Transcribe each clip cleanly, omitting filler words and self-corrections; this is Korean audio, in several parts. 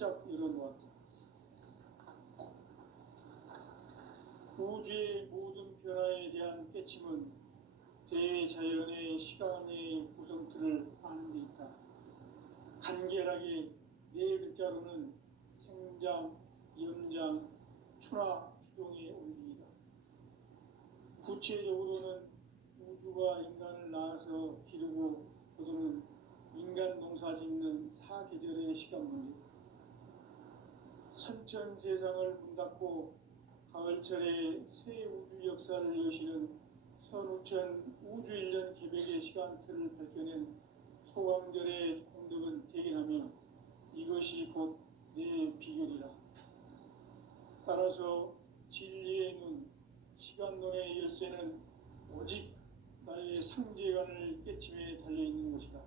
활짝 열어놓았다. 우주의 모든 변화에 대한 깨침은 대자연의 시간의 구성틀을 아는 데 있다. 간결하게 네 글자로는 생장, 염장, 추나 추동의 원리이다. 구체적으로는 우주가 인간을 낳아서 기르고 거두는 인간 농사 짓는 사계절의 시간 문제, 선천 세상을 문 닫고 가을철에 새 우주 역사를 여시는 선우천 우주일년 개백의 시간틀을 밝혀낸 소강절의 공덕은 대견하며 이것이 곧 내 비결이라. 따라서 진리의 눈, 시간론의 열쇠는 오직 나의 상제관을 깨침에 달려있는 것이다.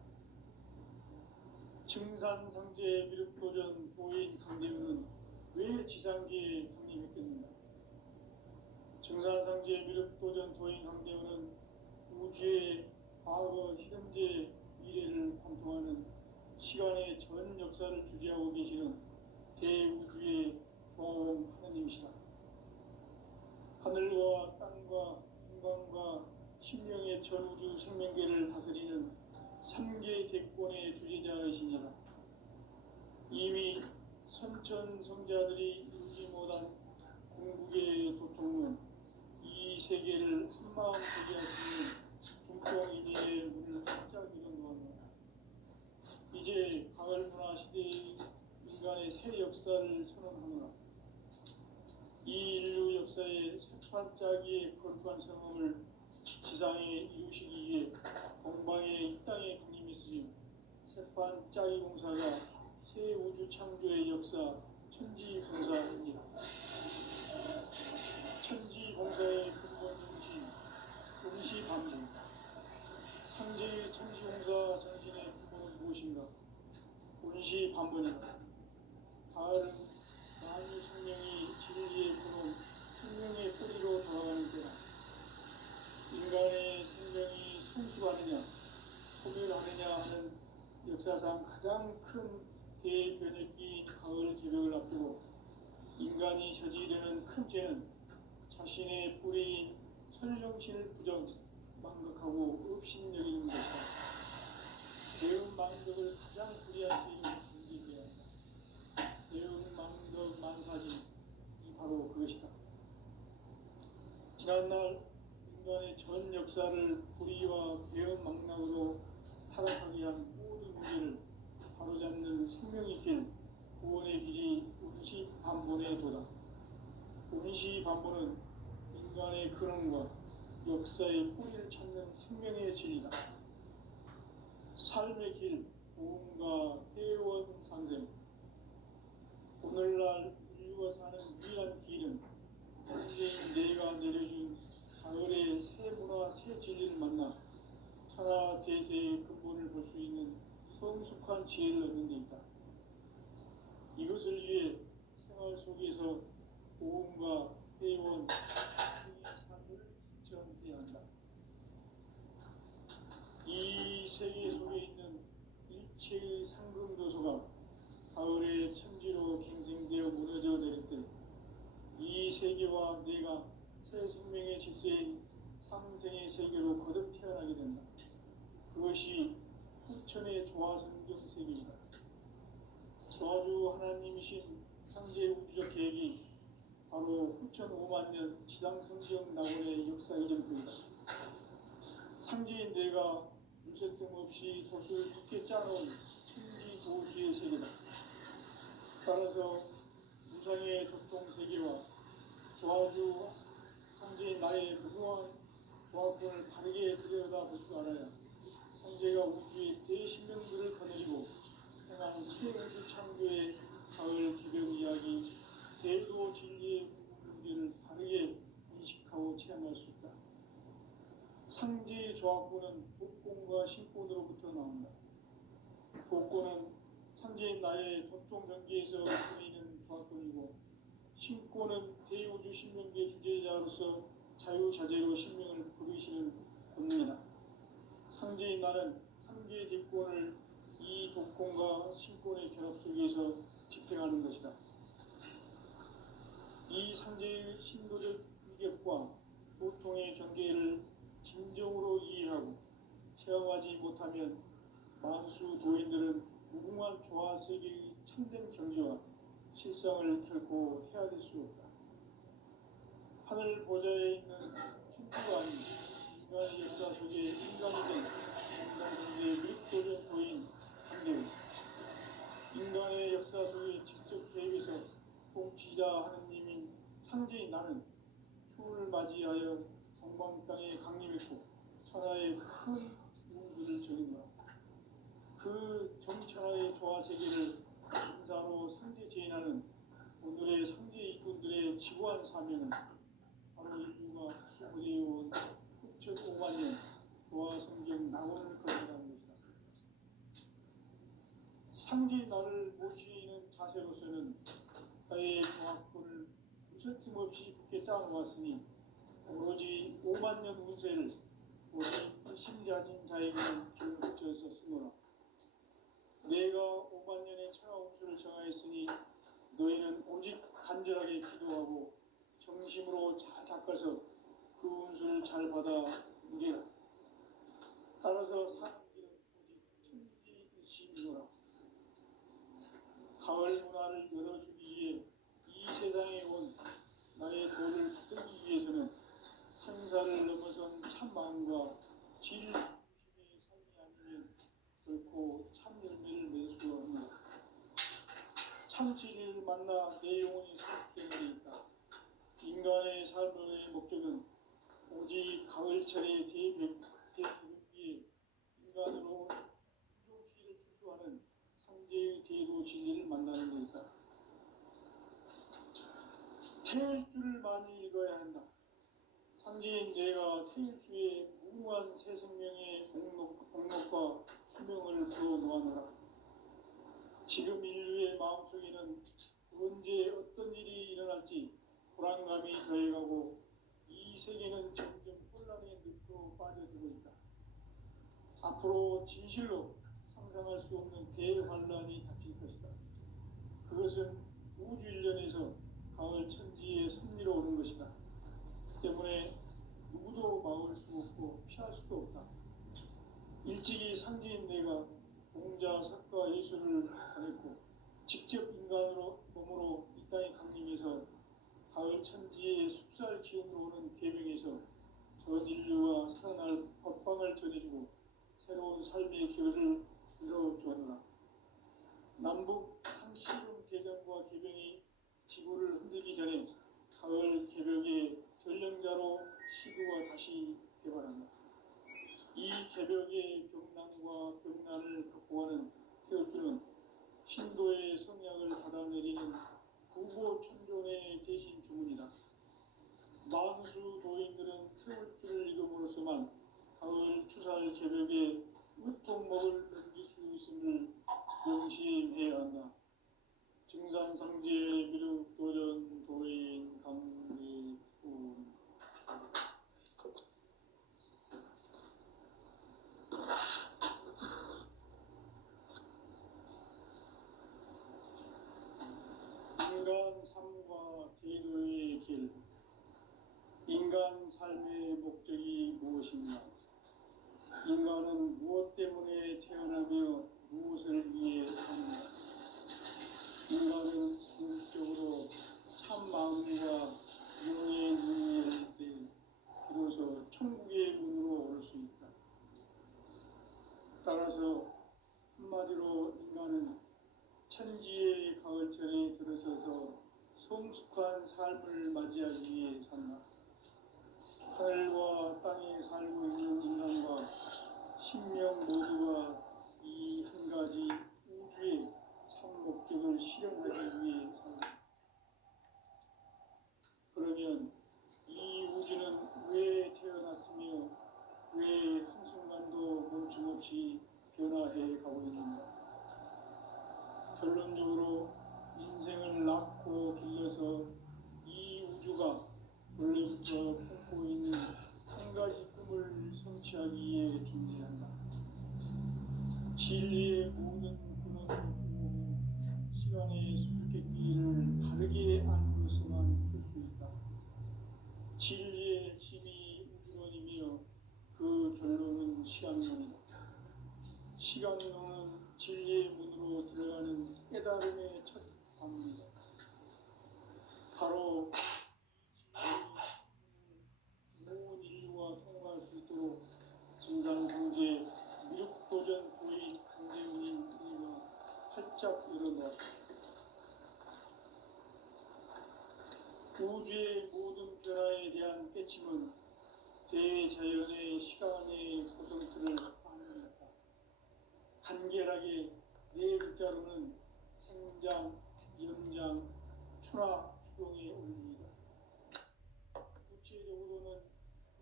증산상제 미륵도전 도인 강대우는 왜 지상계에 독립했겠는가? 증산상제 미륵도전 도인 강대우는 우주의 과거, 현재, 미래를 관통하는 시간의 전 역사를 주재하고 계시는 대우주의 조화원 하나님이시다. 하늘과 땅과 인간과 심령의 전우주 생명계를 다스리는 삼계 대권의 주재자이시니라. 이미 선천성자들이 이루지 못한 궁극의 도통론, 이 세계를 한마음 보게 할 수 있는 중풍인의 문을 활짝 열어놓았노라. 이제 가을 문화 시대의 인간의 새 역사를 선언하노라. 이 인류 역사의 새판짜기의 거룩한 성험을 지상에 이루시기 위해 동방의 이 땅에 독립했으며 새판짜기 공사가 새 우주 창조의 역사 천지공사입니다. 천지공사의 근본 용시 반전, 상제의 천지공사 정신의 근본은 무엇인가? 온시 반번이다. 가을은 만유 생명이 진리의 근원, 생명의 뿌리로 돌아가는 때다. 인간의 생명이 성숙하느냐, 소멸하느냐 하는 역사상 가장 큰 대변혁기 가을 개벽을 앞두고 인간이 저지르는 큰 죄는 자신의 뿌리인 설령신을 부정, 망각하고 업신여기는 것이다. 대응 망덕을 가장 불이한 죄는 정진이야. 대응 망덕 만사지, 이 바로 그것이다. 지난날 인간의 전 역사를 불의와 배은 망락으로 타락하게 한 모든 문제를 바로잡는 생명의 길, 구원의 길이 온시반본의 도다. 온시반본은 인간의 근원과 역사의 뿌리를 찾는 생명의 진리다. 삶의 길, 보험과 회원 상생. 오늘날 인류가 사는 유일한 길은 현재인 내가 내려준 가을의 새 문화, 새 진리를 만나 천하 대세의 근본을 볼 수 있는 성숙한 지혜를 얻는 데 있다. 이것을 위해 생활 속에서 보험과 회원, 삶을 실천해야 한다. 이 세계 속에 있는 일체의 상금도서가 가을의 천지로 갱생되어 무너져 내릴 때 이 세계와 내가 새 생명의 질서인 상생의 세계로 거듭 태어나게 된다. 그것이 후천의 조화성경 세계이다. 조화주 하나님이신 상제 우주적 계획이 바로 후천 5만년 지상성경 낙원의 역사 이전표이다. 상제인 내가 물새틈 없이 돛을 굳게 짜놓은 천지 도수의 세계다. 따라서 무상의 도통 세계와 조화주 상제인 나의 무궁한 조화권을 바르게 들여다볼 줄 알아야 상제가 우주의 대신명들을 거느리고 행한 새 우주 창조의 가을 기별 이야기, 제도 진리의 문제를 바르게 인식하고 체험할 수 있다. 상제의 조화권은 복권과 신권으로부터 나온다. 복권은 상제인 나의 도통 경계에서 보이는 조화권이고, 신권은 대우주 신명계 주제자로서 자유자재로 신명을 부르시는 권능이다. 상제인 나는 상계 대권을 이 독권과 신권의 결합 속에서 집행하는 것이다. 이 상제의 신도적 위격과 고통의 경계를 진정으로 이해하고 체험하지 못하면 만수 도인들은 무궁한 조화 세계의 참된 경지와 실상을 결코 헤아릴 수 없다. 하늘 보좌에 있는 천주가 아닌 인간의 역사 속에 인간이 된 정상성제의 미륵도전 도인 한대우, 인간의 역사 속에 직접 계획해서 통치자 하느님인 상제인 나는 추운을 맞이하여 동방 땅에 강림했고 천하의 큰 우주를 정인노라. 그 정천하의 조화세계를 인사로 상제 제인하는 오늘의 상제 일꾼들의 지구한 사명은 바로 인류가 수고해온 6,500만 년 조화성경 낙원을 건설하는 것이다. 상제 나를 모시는 자세로서는 나의 종합권을 무설팀 없이 굳게 짜놓았으니 오로지 5만 년 운세를 오직 심자진 자에게는 기울여서 쓰노라. 내가 5만 년의 천하 운수를 정하였으니 너희는 오직 간절하게 기도하고 정심으로 잘 닦아서 그 운수를 잘 받아 누리라. 따라서 사는 길은 오직 천지일심이노라. 가을 문화를 열어주기 위해 이 세상에 온 나의 도를 붙들기 위해서는 생사를 넘어선 참 마음과 질 중심의 삶이 아니면 결코 참 열매를 맺을 수가 없노라. 참 진리를 만나 내 영혼이 성숙되는 데 있다. 인간의 삶의 목적은 오직 가을철의 대개벽기에 인간으로 조시를 추수하는 상제의 대도 진리를 만나는 데 있다. 태일 줄을 많이 읽어야 한다. 상제인 내가 태일주의 무궁한 새 생명의 공록과 수명을 불어놓아노라. 지금 인류의 마음속에는 언제 어떤 일이 일어날지 불안감이 더해가고 이 세계는 점점 혼란의 늪으로 빠져들고 있다. 앞으로 진실로 상상할 수 없는 대환란이 닥칠 것이다. 그것은 우주 일련에서 가을 천지의 섭리로 오는 것이다. 때문에 누구도 막을 수 없고 피할 수도 없다. 일찍이 상제인 내가 공자, 석가, 예수를 보냈고 직접 인간으로 몸으로 이 땅에 강림해서 가을 천지의 숲살 기운으로 오는 계명에서 전 인류와 살아날 법방을 전해주고 새로운 삶의 기회를 이뤄주었노라. 남북 상시름 대전과 개병이 지구를 흔들기 전에 가을 개벽의 전령자로 시구가 다시 개발한다. 이 개벽의 병난과 병난을 극복하는 태어주는 신도의 성약을 받아내리는 구고천존의 대신 주문이다. 만수 도인들은 태울주를 읽음으로써만 가을 추살 개벽의 으통목을 넘길 수 있음을 명심해야 한다. 증산상제 미륵 도전 도인 강리훈. 인간 삶과 제도의 길. 인간 삶의 목적이 무엇인가? 인간은 무엇 때문에 태어나며 무엇을 위해 사는가? 인간은 궁극적으로 참 마음과 영의 눈이 열릴 때 비로소 천국의 문으로 올 수 있다. 따라서 한마디로 인간은 천지의 가을철에 들어서서 성숙한 삶을 맞이하기 위해 산다. 하늘과 땅에 살고 있는 인간과 신명 모두가 이 한 가지 우주의 참 목적을 실현하기 위해 산다. 그러면 이 우주는 왜 태어났으며 왜 한순간도 멈춤없이 변화해 가고 있는가? 결론적으로 인생을 낳고 길러서 이 우주가 원래부터 품고 있는 한 가지 꿈을 성취하기 위해 존재한다. 진리의 모든 근원을 보고 시간의 수수께끼를 바르게 알므로서만 풀 수 있다. 진리의 힘이 우주론이며 그 결론은 시간론이다. 시간론은 진리의 문으로 들어가는 깨달음의 첫 방문이다. 바로 온 인류와 통할 수 있도록 증산상제 미륵도전 고인 강대훈인 우리가 활짝 일어났다. 우주의 모든 변화에 대한 깨침은 대자연의 시간의 구성틀을 반영했다. 간결하게 네 글자로는 생장, 연장, 추나 추동의 원리이다. 구체적으로는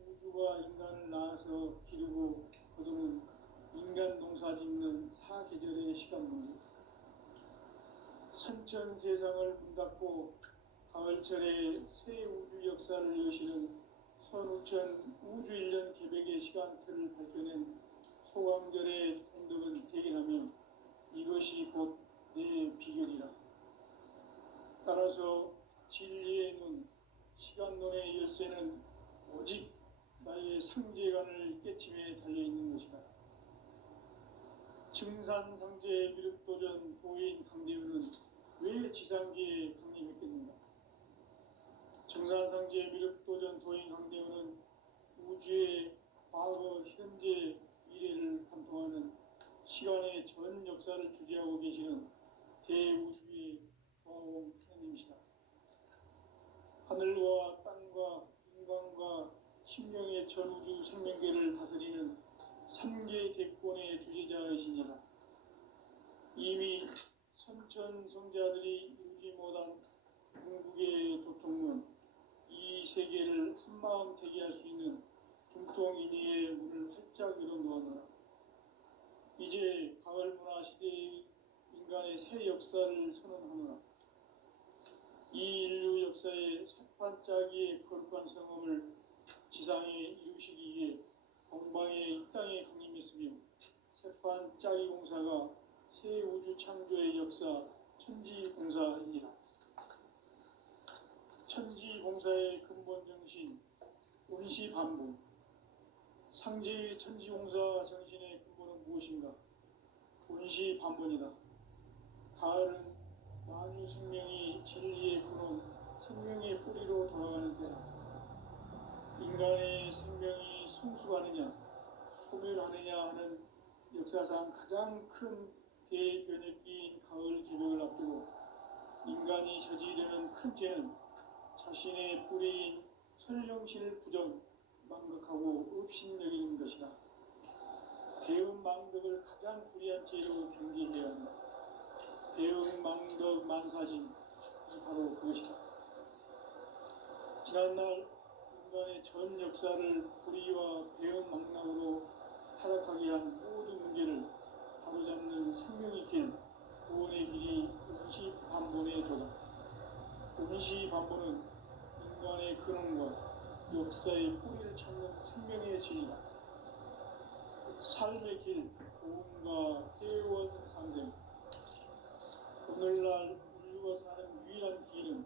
우주가 인간을 낳아서 기르고 거두는 인간 농사 짓는 사계절의 시간문이다. 선천 세상을 문 닫고 가을철에 새 우주 역사를 여시는 선우천 우주 1년 계백의 시간틀을 밝혀낸 소강절의 공덕은 대견하며 이것이 곧 내 비결이라. 따라서 진리의 눈, 시간론의 열쇠는 오직 나의 상제관을 깨침에 달려있는 것이다. 증산상제 미륵도전 도인 강대훈은 왜 지상계에 강림했겠는가? 증산상제 미륵도전 도인 강대훈은 우주의 과거, 현재, 미래를 관통하는 시간의 전 역사를 주재하고 계시는 대우주의 과공 하나님이시다. 하늘과 땅과 인간과 신명의 전우주 생명계를 다스리는 3개 대권의 주재자이시니라. 이미 선천성자들이 이루지 못한 궁극의 도통문, 이 세계를 한마음 되게 할 수 있는 중통인의의 문을 활짝 열어놓았노라. 이제 가을 문화 시대의 인간의 새 역사를 선언하노라. 이 인류 역사의 새판짜기의 거룩한 성험을 지상에 이루시기 위해 동방의 이 땅에 강림했으며 새판짜기 공사가 새 우주 창조의 역사 천지공사입니다. 천지공사의 근본 정신 운시반복. 상제의 천지공사 정신의 근본은 무엇인가? 운시반복이다. 가을은 만유 생명이 진리의 근원, 생명의 뿌리로 돌아가는 때다. 인간의 생명이 성숙하느냐, 소멸하느냐 하는 역사상 가장 큰 대변혁기인 가을 개벽을 앞두고 인간이 저지르는 큰 죄는 자신의 뿌리인 설령신을 부정, 망각하고 업신여기는 것이다. 배은망덕을 가장 불의한 죄로 경계해야 한다. 배은망덕 만사진이 바로 그것이다. 지난날 인간의 전 역사를 불의와 배은망락으로 타락하게 한 모든 문제를 바로잡는 생명의 길, 구원의 길이 운시반본의 도다. 운시반본은 인간의 근원과 역사의 뿌리를 찾는 생명의 길이다. 삶의 길, 고음과 회원 상생. 오늘날 인류가 사는 유일한 길은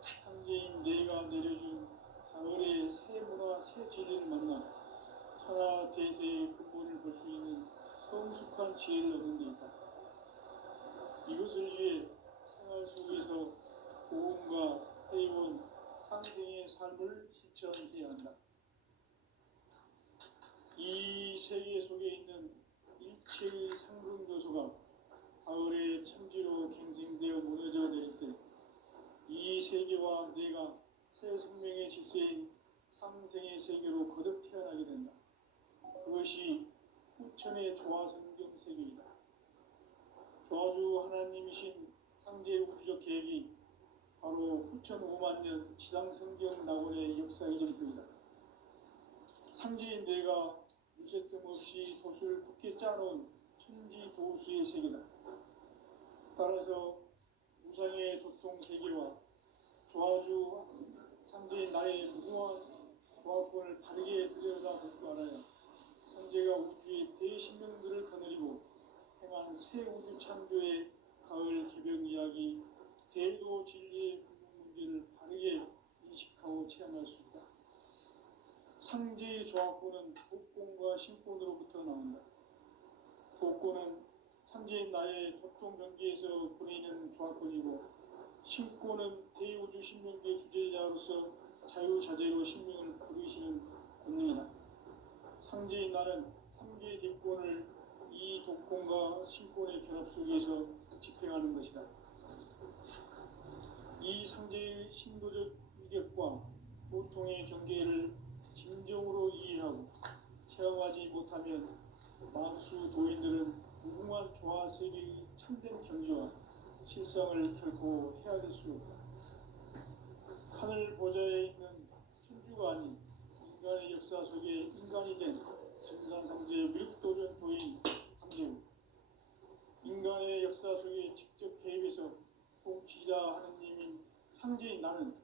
상제인 내가 내려준 가을의 새 문화, 새 진리를 만나 천하 대세의 근본을 볼 수 있는 성숙한 지혜를 얻는 데 있다. 이것을 위해 생활 속에서 고음과 회원, 상생의 삶을 실천해야 한다. 이 세계 속에 있는 일체의 상승 요소가 가을의 천지로 갱생되어 무너져 내릴 때 이 세계와 내가 새 생명의 질서인 상생의 세계로 거듭 태어나게 된다. 그것이 후천의 조화성경 세계이다. 조화주 하나님이신 상제 우주적 계획이 바로 후천 5만 년 지상성경 낙원의 역사 이전표이다. 상제인 내가 유세점 없이 돛을 굳게 짜놓은 천지 도수의 세계다. 따라서 우상의 도통 세계와 조화주 상제인 나의 무궁한 조화권을 바르게 들여다볼 줄 알아야 상제가 우주의 대신명들을 거느리고 행한 새 우주 창조의 가을 개벽 이야기, 대도 진리의 근본 문제를 바르게 인식하고 체험할 수 있다. 상제의 조합구는 복권과 신권으로부터 나온다. 복권은 상제인 나의 도통 경계에서 보내는 조합권이고, 신권은 대우주 신명계 주제자로서 자유자재로 신명을 부르시는 권능이다. 상제인 나는 상계 대권을 이 독권과 신권의 결합 속에서 집행하는 것이다. 이 상제의 신도적 위격과 보통의 경계를 진정으로 이해하고 체험하지 못하면 만수 도인들은 무궁한 조화 세계의 참된 경지와 실상을 결코 헤아릴 수 없다. 하늘 보좌에 있는 천주가 아닌 인간의 역사 속에 인간이 된 증산상제의 미륵도전 도인 강재우, 인간의 역사 속에 직접 개입해서 통치자 하느님인 상제인 나는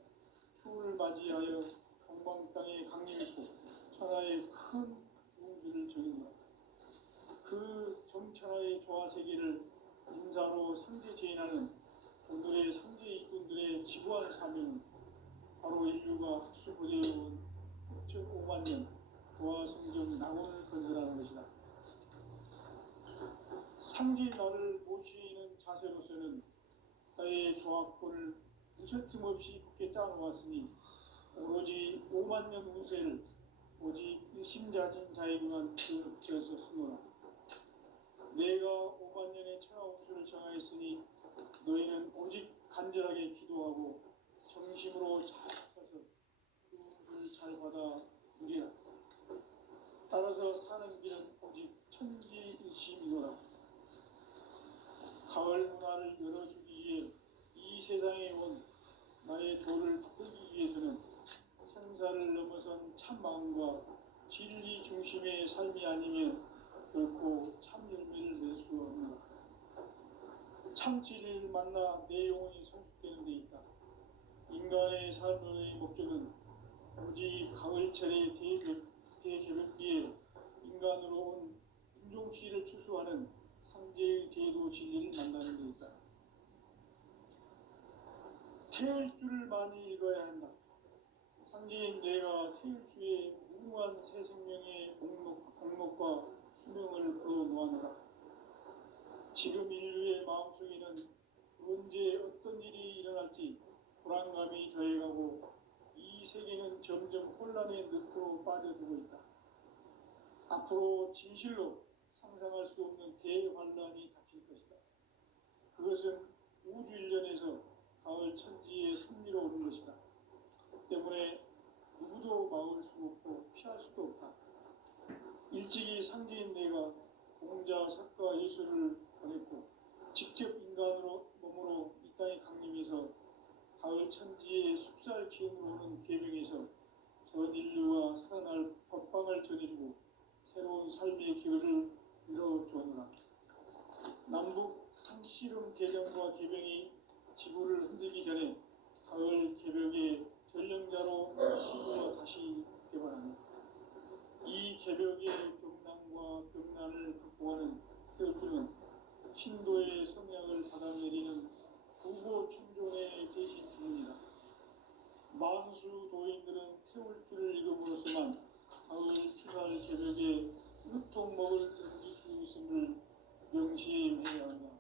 추운을 맞이하여 동방 땅에 강림했고 천하의 큰 우주를 정인다. 그 정천하의 조화 세계를 인사로 상제 제인하는 오늘의 상제 일꾼들의 지구한 사명은 바로 인류가 학수부대해온 6,5만 년 도화 성경 낙원을 건설하는 것이다. 상제 나를 모시는 자세로서는 나의 조합권을 무설틈 없이 굳게 짜놓았으니 오로지 5만 년 운세를 오직 일심자진 자에게만 그 붙여서 쓰노라. 내가 5만 년의 천하 운수를 정하였으니 너희는 오직 간절하게 기도하고 정심으로 잘 받아서 그 운수를 잘 받아 누리라. 따라서 사는 길은 오직 천지일심이노라. 가을 문화를 열어주기 위해 이 세상에 온 나의 도를 받들기 위해서는 생사를 넘어선 참 마음과 진리 중심의 삶이 아니면 결코 참 열매를 낼 수 없노라. 참 진리를 만나 내 영혼이 성숙되는 데 있다. 인간의 삶의 목적은 오직 가을철의 대개벽기에 인간으로 온 인종씨를 추수하는 상제의 대도 진리를 만나는 데 있다. 태을 줄을 많이 읽어야 한다. 상제인 내가 태을 주의 무궁한 새 생명의 목록과 수명을 풀어놓아노라. 지금 인류의 마음속에는 언제 어떤 일이 일어날지 불안감이 더해가고 이 세계는 점점 혼란의 늪으로 빠져들고 있다. 앞으로 진실로 상상할 수 없는 대환란이 닥칠 것이다. 그것은 우주 일련에서 가을 천지의 섭리로 오는 것이다. 때문에 누구도 막을 수 없고 피할 수도 없다. 일찍이 상제인 내가 공자, 석가, 예수를 보냈고 직접 인간으로 몸으로 이 땅에 강림해서 가을 천지의 숲살 기운으로 오는 계명에서 전 인류가 살아날 법방을 전해주고 새로운 삶의 기회를 열어주었노라. 남북 상씨름 대전과 계명이 지구를 흔들기 전에 가을 개벽의 전령자로 시구가 다시 개발하니 이 개벽의 병난과 병난을 극복하는 태울주는 신도의 성향을 받아내리는 부고 천존의 대신 주문이다. 만수 도인들은 태울주를 읽음으로써만 가을 추살 개벽의 으통목을 넘길 수 있음을 명심해야 한다.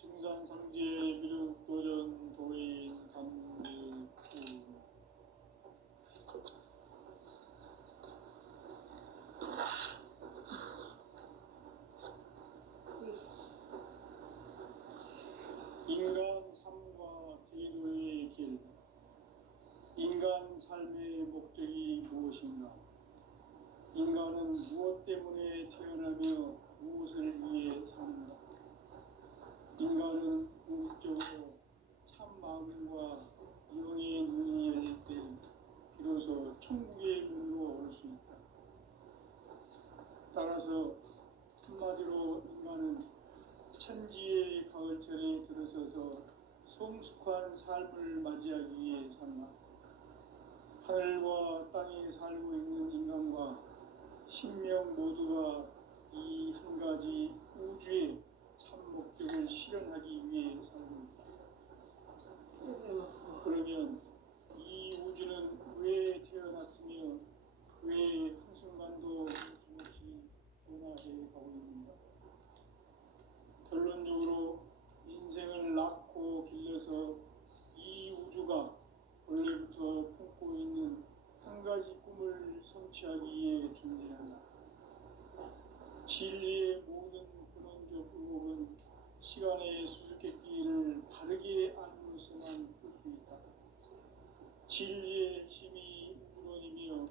증산상제의 미륵도전 도인 강리구 인간 삶과 대도의 길. 인간 삶의 목적이 무엇인가? 인간은 무엇 때문에 태어나며 무엇을 위해 사는가? 인간은 궁극적으로 참 마음과 영의 눈이 열릴 때 비로소 천국의 문으로 올 수 있다. 따라서 한마디로 인간은 천지의 가을철에 들어서서 성숙한 삶을 맞이하기 위해 산다. 하늘과 땅에 살고 있는 인간과 신명 모두가 이 한 가지 우주의 참 목적을 실현하기 위해 살고 있다. 그러면 이 우주는 왜 태어났으며 왜 한순간도 멈춤없이 변화해 가고 있는가? 결론적으로 인생을 낳고 길러서 이 우주가 원래부터 품고 있는 한 가지 꿈을 성취하기 위해 존재한다. 진리의 모든 근원적 의혹은 시간의 수수께끼를 바르게 알므로서만 풀 수 있다. 진리의 핵심이 우론이며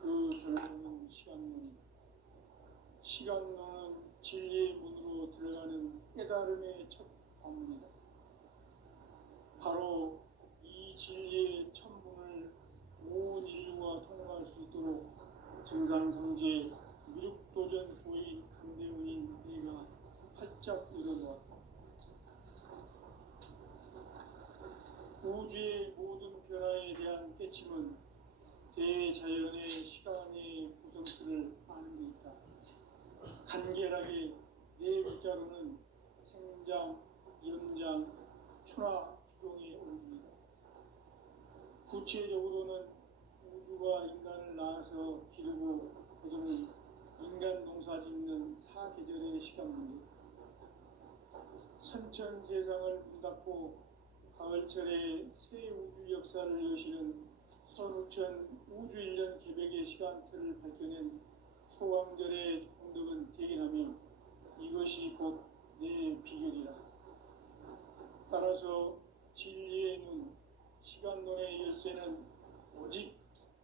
그 결론은 시간론이다. 시간론은 진리의 문으로 들어가는 깨달음의 첫 관문이다. 바로 이 진리의 천문을 온 인류가 통과할 수 있도록 증산성제 미륵도전 보인 강대문인 내가 활짝 열어놓았다. 우주의 모든 변화에 대한 깨침은 대자연의 시간의 구성수를 아는 데 있다. 간결하게 네 글자로는 생장, 연장, 추나 추동의 원리입니다. 구체적으로는 우주가 인간을 낳아서 기르고 거두는 인간 농사 짓는 사계절의 시간 문제, 선천 세상을 문 닫고 가을철에 새 우주 역사를 여시는 선우천 우주 1년 개백의 시간틀을 밝혀낸 소강절의 공덕은 대견하며 이것이 곧 내 비결이라. 따라서 진리의 눈, 시간론의 열쇠는 오직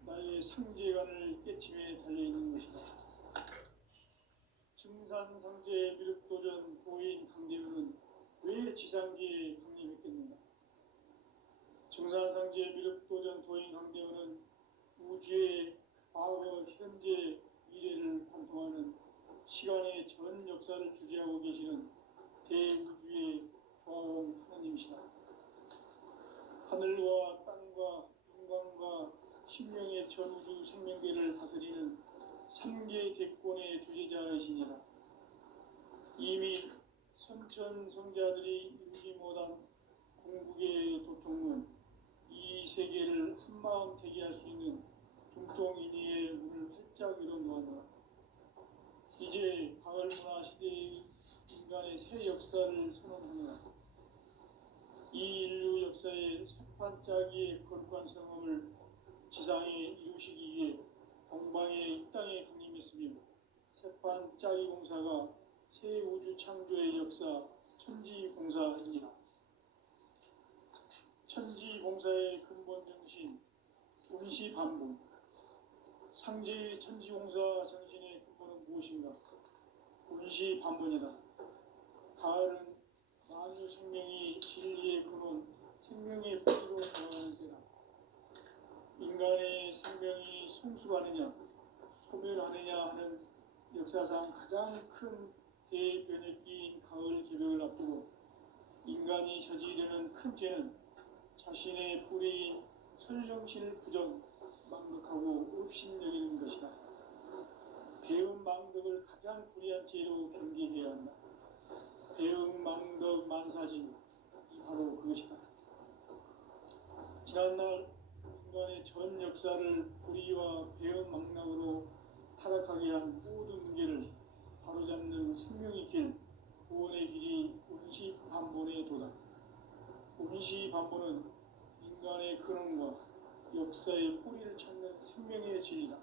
나의 상제관을 깨침에 달려있는 것이다. 증산상제 미륵도전 보인 강대우는 왜 지상계에 강림했겠는가? 증산상제 미륵도전 도인 강대우는 우주의 과거, 현재, 미래를 관통하는 시간의 전 역사를 주재하고 계시는 대우주의 조화원 하나님이시다. 하늘과 땅과 인간과 신명의 전우주 생명계를 다스리는 3계 대권의 주재자이시니라. 이미 선천성자들이 이루지 못한 궁극의 도통은 이 세계를 한마음 되게 할 수 있는 중통인의의 문을 활짝 열어놓았노라. 이제 가을문화 시대의 인간의 새 역사를 선언하노라. 이 인류 역사의 새판짜기의 거룩한 성험을 지상에 이루시기 위해 동방의 이 땅에 강림했으며 새판짜기 공사가 새 우주 창조의 역사 천지공사입니다. 천지공사의 근본 정신 운시반복. 상제의 천지공사 정신의 근본은 무엇인가? 운시반복이다. 가을은 만유 생명이 진리의 근원, 생명의 뿌리로 나가는 때다. 인간의 생명이 성숙하느냐, 소멸하느냐 하는 역사상 가장 큰 대변혁기인 가을 개벽을 앞두고 인간이 저지르는 큰 죄는 자신의 뿌리인 설령신을 부정, 망덕하고 업신여기는 것이다. 배움 망덕을 가장 불의한 죄로 경계해야 한다. 배움 망덕 만사진, 이 바로 그것이다. 지난날 인간의 전 역사를 불의와 배움 망락으로 타락하게 한 모든 문제를 바로잡는 생명의 길, 구원의 길이 운시반본의 도다. 운시반본은 인간의 근원과 역사의 뿌리를 찾는 생명의 진리다.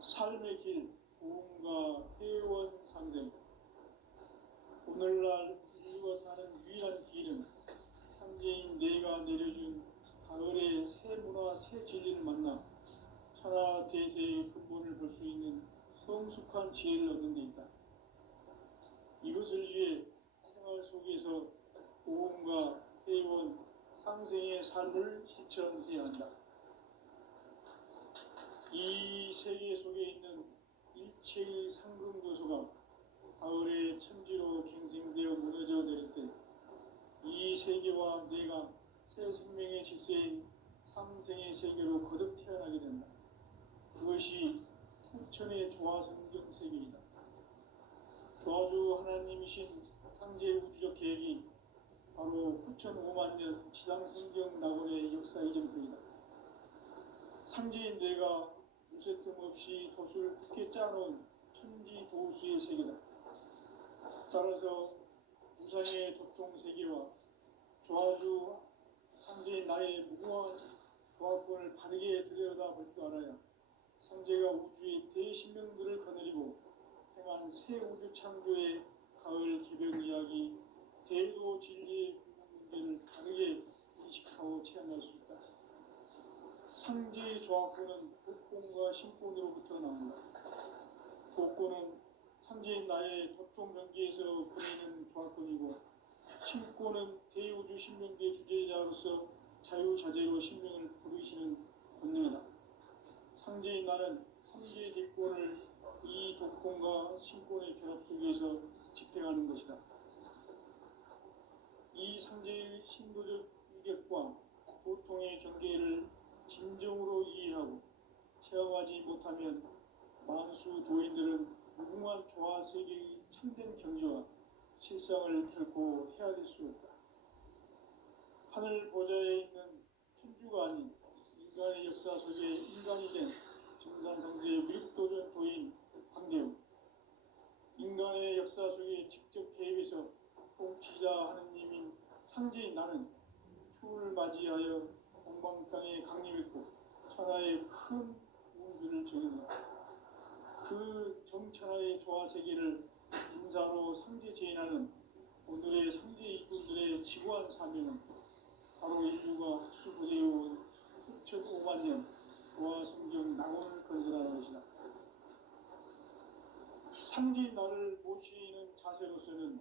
삶의 길, 구원과 회원 상생. 오늘날 인류가 사는 유일한 길은 삼재인 내가 내려준 가을의 새 문화, 새 진리를 만나 천하 대세의 근본을 볼 수 있는 성숙한 지혜를 얻는 데 있다. 이것을 위해 생활 속에서 보험과 회원, 상생의 삶을 실천해야 한다. 이 세계 속에 있는 일체의 상금도서가 가을의 천지로 갱생되어 무너져 내릴 때 이 세계와 내가 새 생명의 질서인 상생의 세계로 거듭 태어나게 된다. 그것이 통천의 조화성경 세계이다. 조화주 하나님이신 상제 우주적 계획이 바로 9,500만 년 지상성경 낙원의 역사 이전입니다. 상제인 내가 무쇠틈 없이 돛을 굳게 짜놓은 천지 도수의 세계다. 따라서 우상의 도통 세계와 조화주 상제인 나의 무궁한 조합권을 바르게 들여다볼 줄 알아야 상제가 우주의 대신명들을 거느리고 행한 새 우주 창조의 가을 개벽 이야기, 대도 진리의 궁극 문제를 바르게 인식하고 체험할 수 있다. 상제의 조합권은 복권과 신권으로부터 나온다. 복권은 상제인 나의 도통 경계에서 보내는 조합권이고, 신권은 대우주 신명계 주제자로서 자유자재로 신명을 부르시는 본능이다. 상제인 나는 상제의 대권을 이 독권과 신권의 결합 속에서 집행하는 것이다. 이 상제의 신도적 위격과 고통의 경계를 진정으로 이해하고 체험하지 못하면 만수 도인들은 무궁한 조화 세계의 참된 경지와 실상을 결코 헤아릴 수 없다. 하늘 보좌에 있는 천주가 아닌 인간의 역사 속에 인간이 된 증산상제의 미륵도전 도인 황대우, 인간의 역사 속에 직접 개입해서 통치자 하느님인 상제인 나는 추을 맞이하여 동방 땅에 강림했고 천하의 큰 운수를 정했다. 그 정천하의 조화 세계를 인사로 상제 제인하는 오늘의 상제 이꾼들의 지구한 사명은 바로 인류가 학수고대해온 9,500만 년 조화 성경 낙원을 건설하는 것이다. 상제인 나를 모시는 자세로서는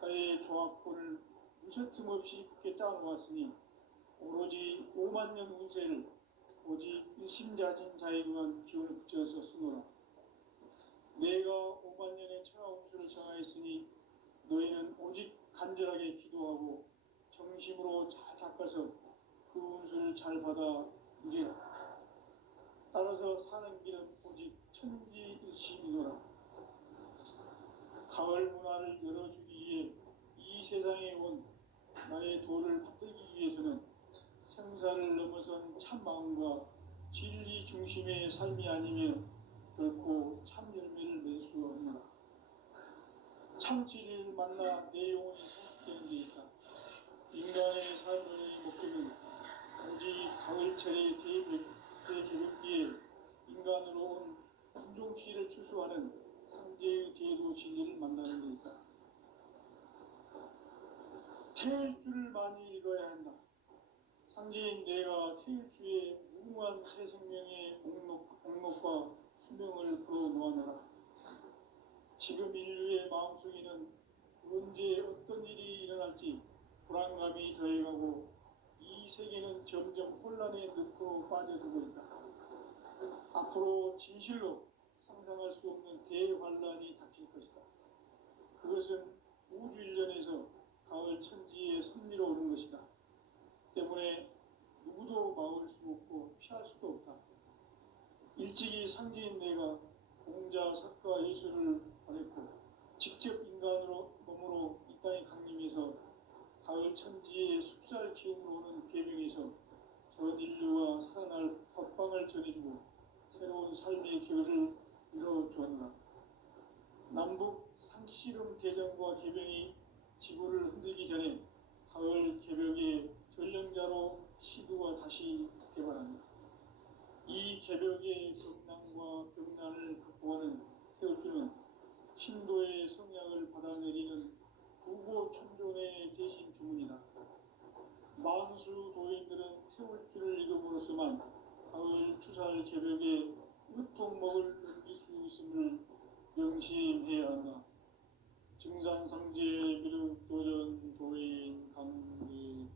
나의 조합권을 무쇠틈 없이 굳게 짜놓았으니 오로지 5만 년 운세를 오직 일심자진 자에게만 기운을 붙여서 쓰노라. 내가 5만 년의 천하 운수를 정하였으니 너희는 오직 간절하게 기도하고 정심으로 잘 닦아서 그 운수를 잘 받아 누리라. 따라서 사는 길은 오직 천지일심이노라. 가을 문화를 열어주기 위해 이 세상에 온 나의 도를 받들기 위해서는 생사를 넘어선 참 마음과 진리 중심의 삶이 아니면 결코 참 열매를 맺을 수 없노라. 참 진리를 만나 내 영혼이 성숙되는 데 있다. 인간의 삶의 목적은 오직 가을철의 대개벽기에 인간으로 온 품종씨를 추수하는 상제의 대도 진리를 만나는 데 있다. 태일주를 많이 읽어야 한다. 상제인 내가 태일주의 무궁한 새 생명의 목록과 수명을 풀어놓아노라. 지금 인류의 마음속에는 언제 어떤 일이 일어날지 불안감이 더해가고 이 세계는 점점 혼란의 늪으로 빠져들고 있다. 앞으로 진실로 상상할 수 없는 대환란이 닥칠 것이다. 그것은 우주 일련에서 가을 천지의 섭리로 오는 것이다. 때문에 누구도 막을 수 없고 피할 수도 없다. 일찍이 상제인 내가 공자, 석가, 예수를 보냈고 직접 인간으로 몸으로 이 땅에 강림해서 가을 천지의 숲살 기운으로 오는 계명에서 전 인류가 살아날 법방을 전해주고 새로운 삶의 기회를 이뤄주었노라. 남북 상씨름 대전과 계명이 지구를 흔들기 전에 가을 개벽의 전령자로 시도가 다시 개발한다. 이 개벽의 병난과 병난을 극복하는 태울주는 신도의 성약을 받아내리는 부고천존의 대신 주문이다. 만수 도인들은 태울주를 읽음으로써만 가을 추살 개벽의 으통목을 넘길 수 있음을 명심해야 한다. 증산상제 미륵도전 도인 강대훈.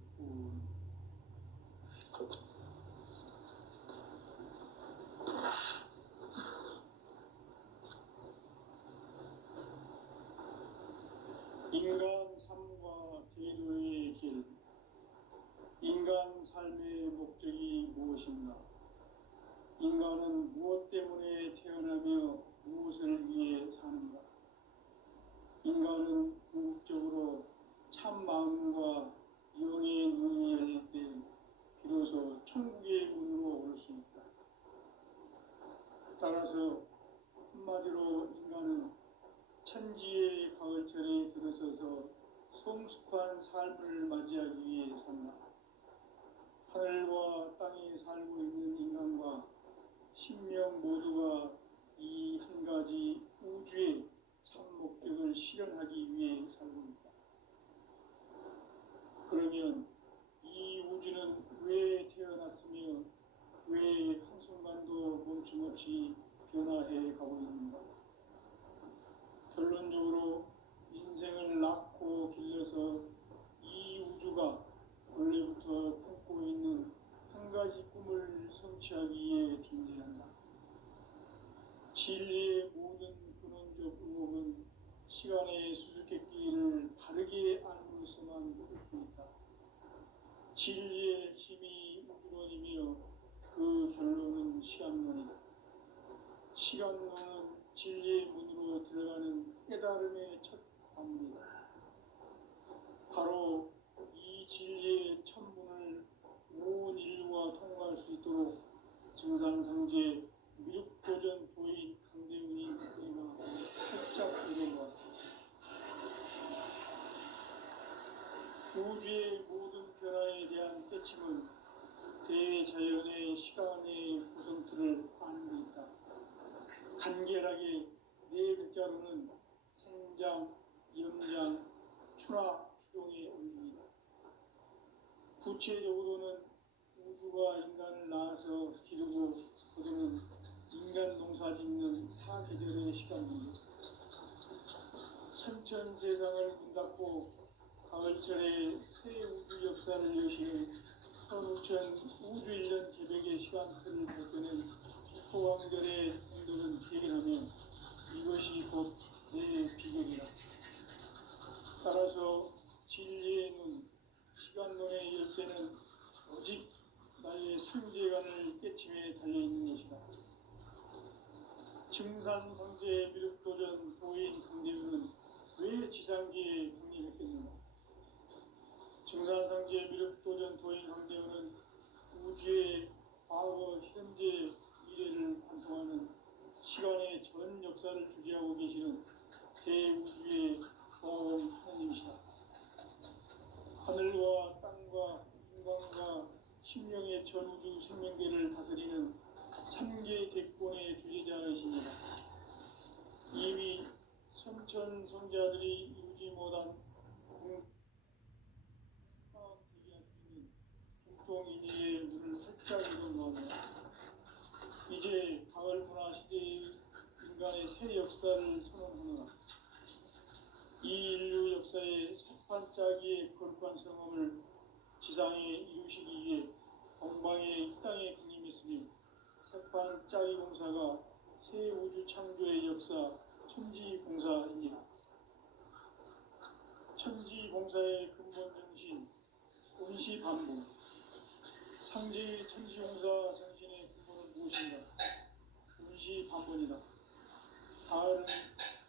인간 삶과 대도의 길. 인간 삶의 목적이 무엇인가? 인간은 무엇 때문에 태어나며 무엇을 위해 사는가? 인간은 궁극적으로 삶을 맞이하기 위해 산다. 하늘과 땅에 살고 있는 인간과 신명 모두가 이 한 가지 우주의 참 목적을 실현하기 위해 살고 있다. 그러면 이 우주는 왜 태어났으며 왜 한순간도 멈춤없이 변화해 가고 있는가? 결론적으로 인생을 낳고 길러서 이 우주가 원래부터 품고 있는 한 가지 꿈을 성취하기 위해 존재한다. 진리의 모든 근원적 의혹은 시간의 수수께끼를 바르게 알므로서만 풀 수 있다. 진리의 핵심이 우주론이며 그 결론은 시간론이다. 시간론은 진리의 문으로 들어가는 깨달음의 첫 관문이다. 바로 이 진리의 천문을 온 인류가 통과할 수 있도록 증산상제 미륵도전 도인 강대훈이 내가 살짝 이뤄놓았다. 우주의 모든 변화에 대한 깨침은 대자연의 시간의 구성틀을 아는 데 있다. 간결하게 네 글자로는 생장, 연장, 추나 추동의 원리이다. 구체적으로는 우주가 인간을 낳아서 기르고 거두는 인간 농사 짓는 사계절의 시간입니다. 선천 세상을 문 닫고 가을철에 새 우주 역사를 여시는 선우천 우주 1년 개벽의 시간틀을 벗겨낸 소왕절의 분들은 대견하며 이것이 곧 내 비결이다. 따라서 진리의 눈, 시간론의 열쇠는 오직 나의 상제관을 깨침에 달려있는 것이다. 증산상제 미륵도전 도인 강대훈은 왜 지상계에 강림했겠는가? 증산상제 미륵도전 도인 강대훈은 우주의 과거, 현재, 미래를 관통하는 시간의 전 역사를 주재하고 계시는 대우주의 조화원 하나님이시다. 하늘과 땅과 인간과 심령의 전우주 생명계를 다스리는 삼계 대권의 주제자이십니다. 이미 선천손자들이 이루지 못한 대비할 수 있는 중통인의의 문을 활짝 열어놓았다. 이제 가을 문화 시대의 인간의 새 역사를 선언하노라. 이 인류 역사의 석판짜기의 거룩한 성험을 지상에 이루시기 위해 동방에 이 땅에 군림했으며 석판짜기 공사가 새 우주 창조의 역사 천지공사입니다. 천지공사의 근본 정신 온시반복. 상제의 천지공사 정신의 근본은 무엇인가? 온시반복이다. 가을은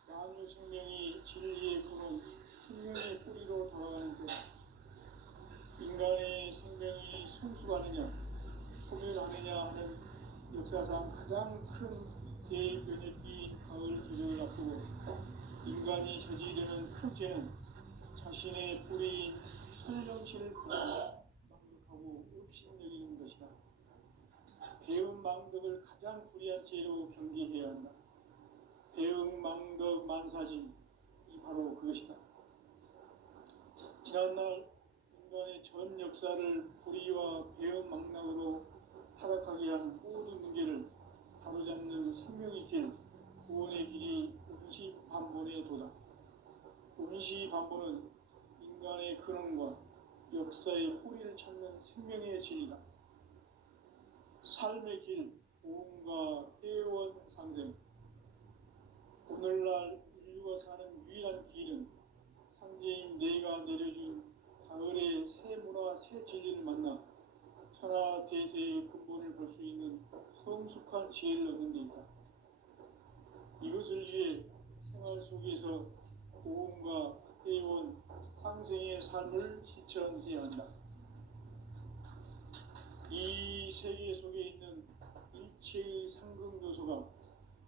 만유 생명이 진리의 근원, 생명의 뿌리로 돌아가는 때다. 인간의 생명이 성숙하느냐, 소멸하느냐 하는 역사상 가장 큰 대변혁기 가을 계절을 앞두고 인간이 저지르는 큰 죄는 자신의 뿌리인 설령실을 망덕하고 업신여기는 것이다. 배은 망덕을 가장 불의한 죄로 경계해야 한다. 배응 망덕 만사진이 바로 그것이다. 지난날 인간의 전 역사를 불의와 배응 망락으로 타락하게 한 모든 문제를 바로잡는 생명의 길, 구원의 길이 온시반본의 도다. 온시반본은 인간의 근원과 역사의 뿌리를 찾는 생명의 진리다. 삶의 길, 보험과 회원 상생. 오늘날 인류가 사는 유일한 길은 상제인 내가 내려준 가을의 새 문화, 새 진리를 만나 천하 대세의 근본을 볼 수 있는 성숙한 지혜를 얻는 데 있다. 이것을 위해 생활 속에서 보험과 회원, 상생의 삶을 실천해야 한다. 이 세계 속에 있는 일체의 상급 요소가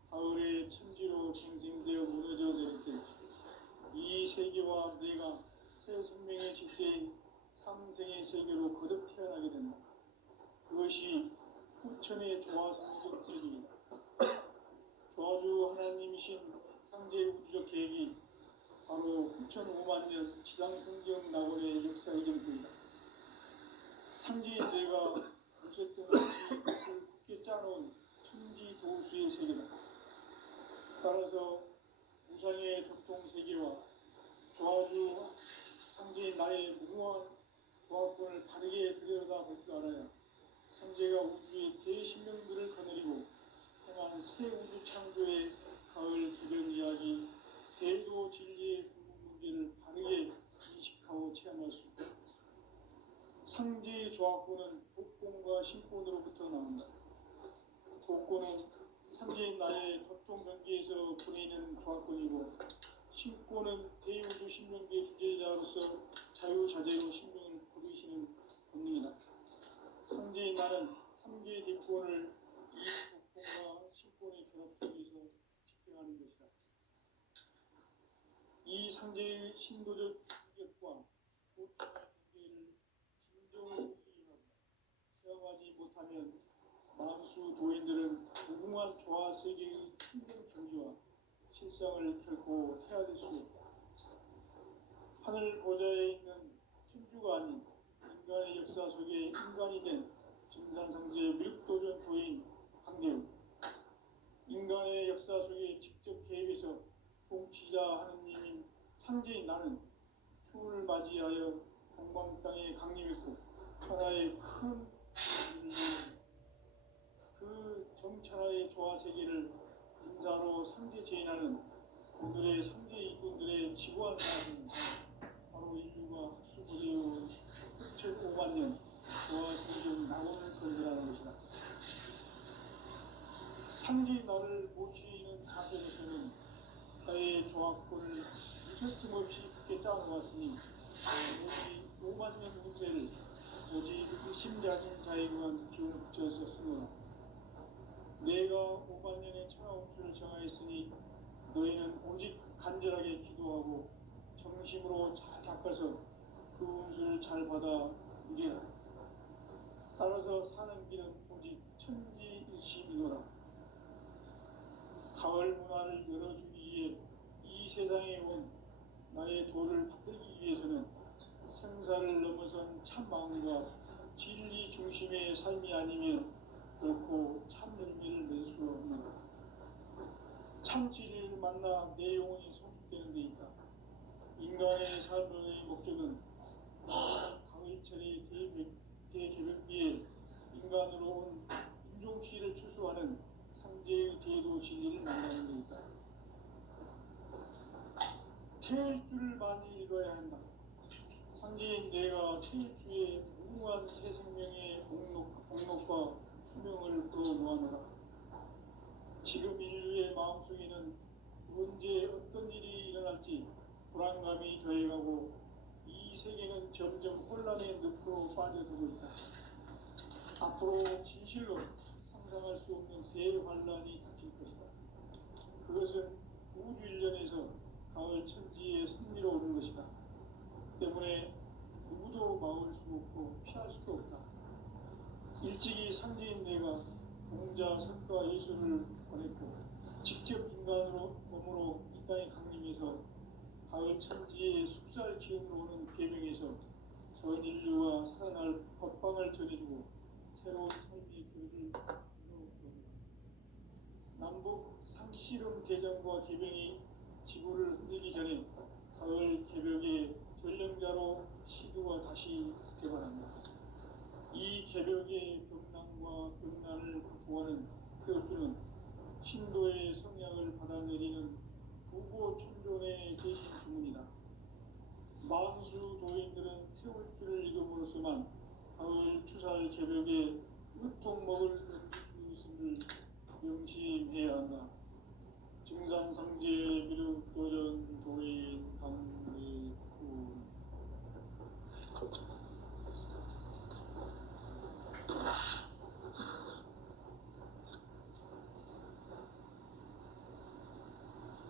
가을의 천지로 갱생되어 무너져 내릴 때 이 세계와 내가 새 생명의 질서의 상생의 세계로 거듭 태어나게 된다. 그것이 후천의 조화성적 세계이다. 조화주 하나님이신 상제의 우주적 계획이 바로 후천 5만 년 지상성경 낙원의 역사 이전부이다. 상제의 내가 무쇠등 없이 것을 굳게 짜놓은 천지 도수의 세계다. 따라서 무상의 교통 세계와 조화주 상제의 나의 무궁한 조합권을 바르게 들여다볼 줄 알아야 상제가 우주의 대신령들을 거느리고 행한 새 우주 창조의 가을 개변 이야기, 대도 진리의 궁극 문제를 바르게 인식하고 체험할 수 있다. 상제의 조합권은 복권과 신권으로부터 나온다. 복권은 상제의 나의 토통 경계에서 보내는 조합권이고, 신권은 대우주 신명계 주제자로서 자유자재로 신명을 부르시는 본능이다. 상제의 나는 3개의 대권을 이 복권과 신권의 결합 속에서 집행하는 것이다. 이 상제의 신도적 인격과 고통의 경계를 진정으로 이해하고 체험하지 못하면 만수 도인들은 무궁한 조화 세계의 천명 경지와 실상을 결코 헤아릴 수 없다. 하늘 보좌에 있는 천주가 아닌 인간의 역사 속에 인간이 된 증산상제의 밀도전 도인 강대우, 인간의 역사 속에 직접 개입해서 통치자 하느님인 상제인 나는 추을 맞이하여 동방 땅에 강림했고 천하의 큰 그 정천하의 조화 세계를 인사로 상제 제인하는 오늘의 상제 이꾼들의 지구한 사람은 바로 인류가 학수고대의 6,5만 년 조화 성경 낙원을 건설하는 것이다. 상제 나를 모시는 자세로서는 나의 조합권을 무쇠틈 없이 굳게 짜놓았으니 오직 5만 년 운세를 오직 의심자진 자에게만 기운을 붙여서 쓰노라. 내가 5만 년의 천하 운수를 정하였으니 너희는 오직 간절하게 기도하고 정심으로 잘 닦아서 그 운수를 잘 받아 누리라. 따라서 사는 길은 오직 천지일심이노라. 가을 문화를 열어주기 위해 이 세상에 온 나의 도를 받들기 위해서는 생사를 넘어선 참 마음과 진리 중심의 삶이 아니면 결코 참 열매를 맺을 수 없는다. 참 진리를 만나 내 영혼이 성숙되는 데 있다. 인간의 삶의 목적은 가을철의 대개벽기에 인간으로 온 인종시를 추수하는 상제의 대도 진리를 만나는 데 있다. 태일주를 많이 읽어야 한다. 상제인 내가 태일주의 무궁한 새 생명의 목록과 수명을 풀어놓아노라. 지금 인류의 마음속에는 언제 어떤 일이 일어날지 불안감이 더해가고 이 세계는 점점 혼란의 늪으로 빠져들고 있다. 앞으로 진실로 상상할 수 없는 대환란이 닥칠 것이다. 그것은 우주 일전에서 가을 천지에 승리로 오는 것이다. 때문에 누구도 막을 수 없고 피할 수도 없다. 일찍이 상제인 내가 공자, 석가, 예수를 보냈고 직접 인간으로 몸으로 이 땅에 강림해서 가을 천지의 숲살 기운으로 오는 계명에서 전 인류가 살아날 법방을 전해주고 새로운 삶의 길을 열어옵니다. 남북 상시름 대전과 계명이 지구를 흔들기 전에 가을 개벽의 전령자로 시도가 다시 개발합니다. 이 개벽의 벽난과 벽난을 극복하는 태울주는 신도의 성향을 받아내리는 부고 천존의 대신 주문이다. 만수 도인들은 태울주를 읽음으로써만 가을 추살 개벽에 으통 먹을 수 있음을 명심해야 한다. 증산상제 비륵 도전 도인 강의